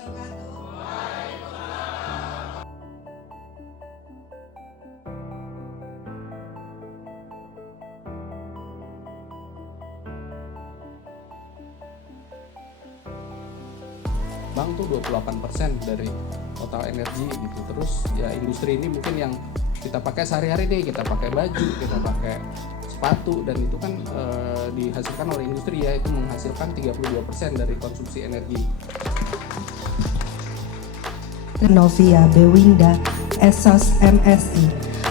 Bank tuh 28% dari total energi gitu. Terus ya industri ini mungkin yang kita pakai sehari-hari nih, kita pakai baju, kita pakai sepatu, dan itu kan dihasilkan oleh industri ya, itu menghasilkan 32% dari konsumsi energi. Novia Bewinda, Esos MSI.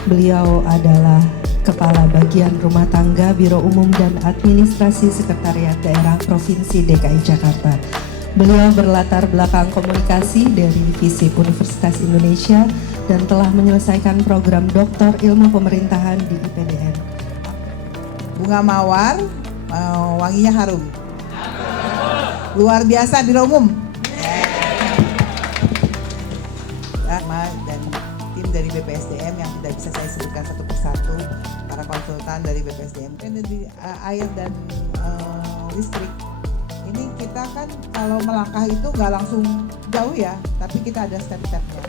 Beliau adalah Kepala Bagian Rumah Tangga Biro Umum dan Administrasi Sekretariat Daerah Provinsi DKI Jakarta. Beliau berlatar belakang komunikasi dari FISIP Universitas Indonesia dan telah menyelesaikan program Doktor Ilmu Pemerintahan di IPDN. Bunga mawar, wanginya harum. Luar biasa Biro Umum. Dan tim dari BPSDM yang tidak bisa saya sebutkan satu persatu, para konsultan dari BPSDM, energi, air dan listrik. Ini kita kan kalau melangkah itu nggak langsung jauh ya, tapi kita ada step-stepnya.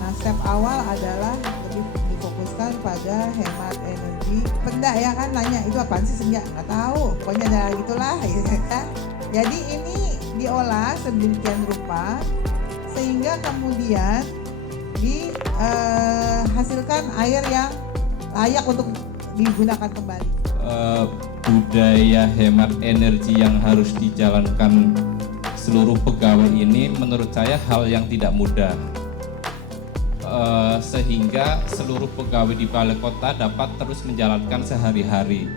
Nah, step awal adalah lebih difokuskan pada hemat energi. Pendak ya kan nanya, itu apaan sih senja? Nggak tahu, pokoknya ada gitulah. Ya. Jadi ini diolah sedemikian rupa sehingga kemudian dihasilkan air yang layak untuk digunakan kembali. Budaya hemat energi yang harus dijalankan seluruh pegawai ini menurut saya hal yang tidak mudah, sehingga seluruh pegawai di balai kota dapat terus menjalankan sehari-hari.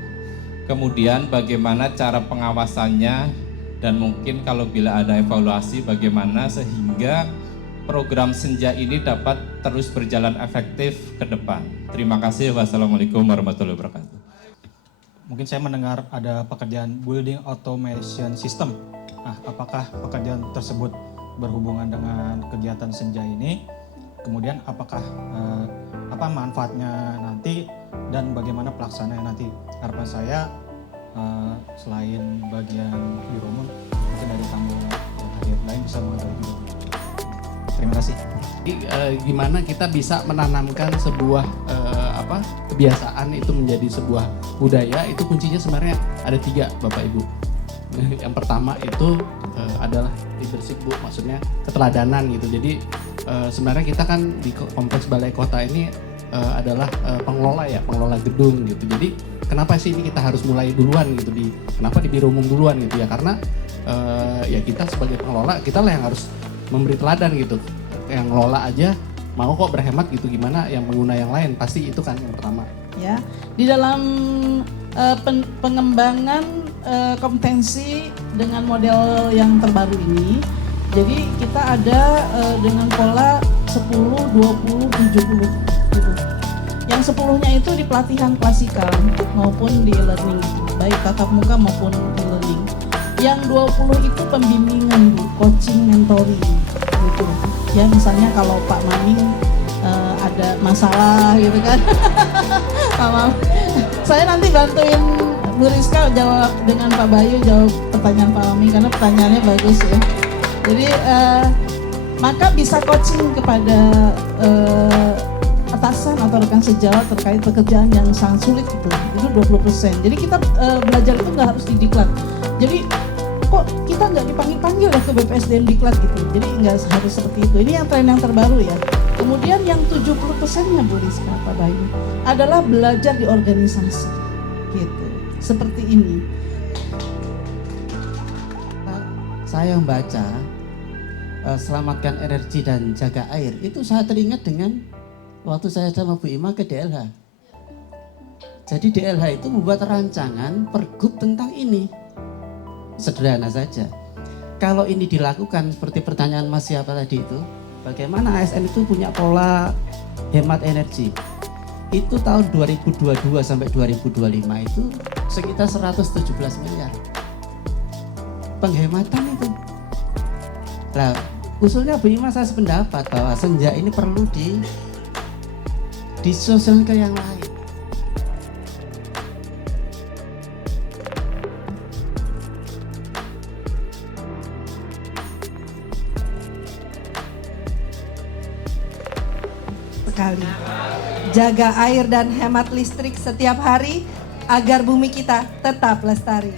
Kemudian bagaimana cara pengawasannya, dan mungkin kalau bila ada evaluasi bagaimana sehingga program Senja ini dapat terus berjalan efektif ke depan. Terima kasih. Wassalamualaikum warahmatullahi wabarakatuh. Mungkin saya mendengar ada pekerjaan building automation system. Nah, apakah pekerjaan tersebut berhubungan dengan kegiatan Senja ini? Kemudian apakah apa manfaatnya nanti dan bagaimana pelaksanaannya nanti? Harapan saya selain bagian biro umum, mungkin dari tamu yang hadir lain bisa mengetahui juga. Terima kasih. Gimana kita bisa menanamkan sebuah kebiasaan itu menjadi sebuah budaya, itu kuncinya sebenarnya ada 3 Bapak Ibu. Yang pertama itu adalah leadership Bu, maksudnya keteladanan gitu. Jadi sebenarnya kita kan di kompleks balai kota ini adalah pengelola gedung gitu. Jadi kenapa sih ini kita harus mulai duluan gitu, kenapa di biro umum duluan gitu ya, karena ya kita sebagai pengelola kita lah yang harus memberi teladan gitu. Yang ngelola aja mau kok berhemat gitu, gimana yang pengguna yang lain, pasti itu kan yang pertama. Ya, di dalam pengembangan kompetensi dengan model yang terbaru ini, jadi kita ada dengan pola 10, 20, 70 gitu. Yang 10-nya itu di pelatihan klasikal maupun di e-learning, baik tatap muka maupun e-learning. Yang 20 itu pembimbingan, coaching, mentoring gitu. Ya misalnya kalau Pak Maming ada masalah gitu kan, saya nanti bantuin Bu Rizka jawab dengan Pak Bayu jawab pertanyaan Pak Maming karena pertanyaannya bagus ya. Jadi maka bisa coaching kepada atasan atau rekan sejawat terkait pekerjaan yang sangat sulit gitu. Itu 20%. Jadi kita belajar itu nggak harus didiklat. Jadi kok kita nggak dipanggil-panggil ya ke BPSDM diklat gitu. Jadi nggak harus seperti itu. Ini yang tren yang terbaru ya. Kemudian yang 70%-nya Bu Rizka, Pak Bayu, adalah belajar di organisasi gitu. Seperti ini. Saya membaca selamatkan energi dan jaga air, itu saya teringat dengan waktu saya sama Bu Ima ke DLH. Jadi DLH itu membuat rancangan pergub tentang ini. Sederhana saja. Kalau ini dilakukan seperti pertanyaan Mas siapa tadi itu, bagaimana ASN itu punya pola hemat energi? Itu tahun 2022 sampai 2025 itu sekitar 117 miliar. Penghematan itu. Nah, usulnya Bu Ima saya sependapat bahwa Senja ini perlu disosialisasikan ke yang lain. sekali. Jaga air dan hemat listrik setiap hari agar bumi kita tetap lestari.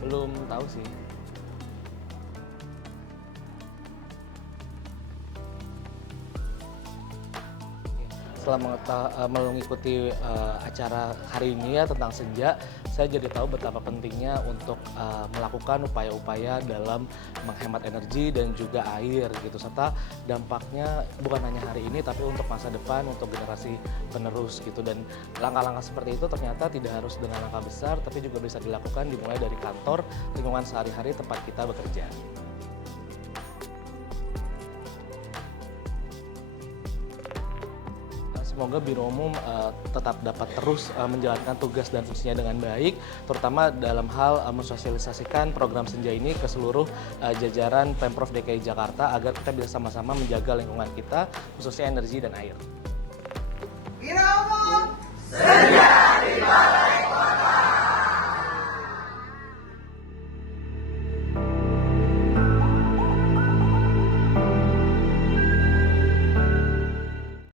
Belum tahu sih. Setelah mengikuti acara hari ini ya tentang senja, saya jadi tahu betapa pentingnya untuk melakukan upaya-upaya dalam menghemat energi dan juga air gitu, serta dampaknya bukan hanya hari ini tapi untuk masa depan, untuk generasi penerus gitu. Dan langkah-langkah seperti itu ternyata tidak harus dengan langkah besar tapi juga bisa dilakukan dimulai dari kantor, lingkungan sehari-hari tempat kita bekerja. Semoga Biro Umum tetap dapat terus menjalankan tugas dan fungsinya dengan baik, terutama dalam hal mensosialisasikan program Senja ini ke seluruh jajaran Pemprov DKI Jakarta agar kita bisa sama-sama menjaga lingkungan kita, khususnya energi dan air. Biro